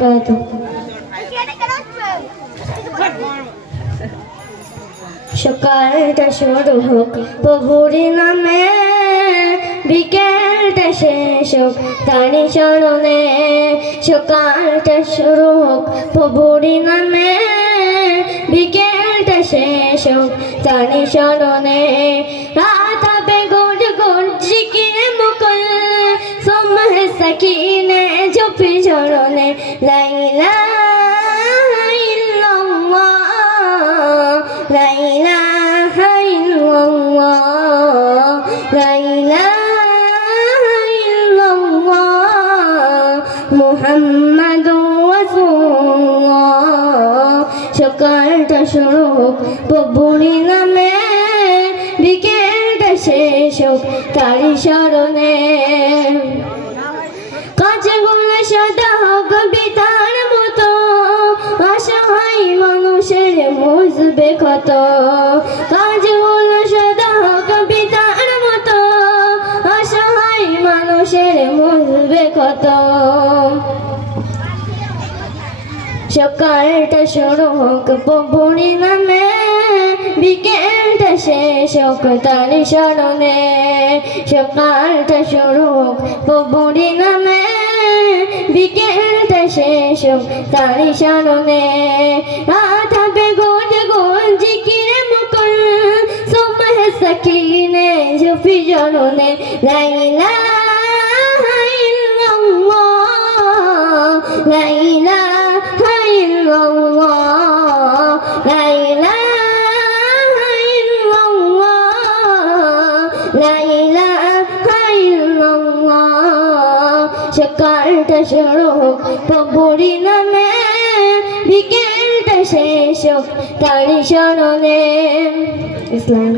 وبركاته. সকালটা শুরু হোক প্রভুর নামে, বিকেলটা শেষ হোক তারি চরণে। সকালটা শুরু হোক প্রভুর নামে, বিকেলটা শেষ হোক তারি চরণে। রাত হবে গুড গুড জিকিরে মুকুল, সুবহ সকিনে ঝুপি চরণে। লা ইলাহা ইল্লাল্লাহ, লা ইলাহা ইল্লাল্লাহ, লা ইলাহা ইল্লাল্লাহ, মুহাম্মাদুর রাসূলুল্লাহ। সকালটা শুরু হোক প্রভুর নামে, বিকেলটা শেষ হোক তারি শরণে। কাজগুলো সাদা হোক বিতার মতো, অসহায় মানুষের মুছবে কত। কাজগুলো সাদা হোক বিতার মতো, অসহায় মানুষের মুছবে কত। সকালটা শুরু হোক প্রভুর নামে, বিকেলটা শেষ হোক তারি শরণে। সকালটা শুরু হোক প্রভুর নামে, বিকেলটা শেষ হোক তারি শরণে। রাত হবে গুড গুড জিকিরে মুকুল, সুবহ সকিনে ঝুপি চরণে। লা ইলাহা ইল্লাল্লাহ, লা ইলাহা ইল্লাল্লাহ, লা ইলাহা ইল্লাল্লাহ, লা ইলাহা ইল্লাল্লাহ। সকালটা শুরু হোক প্রভুর নামে, বিকেলটা শেষ হোক তারি শরণে। ইসলাম।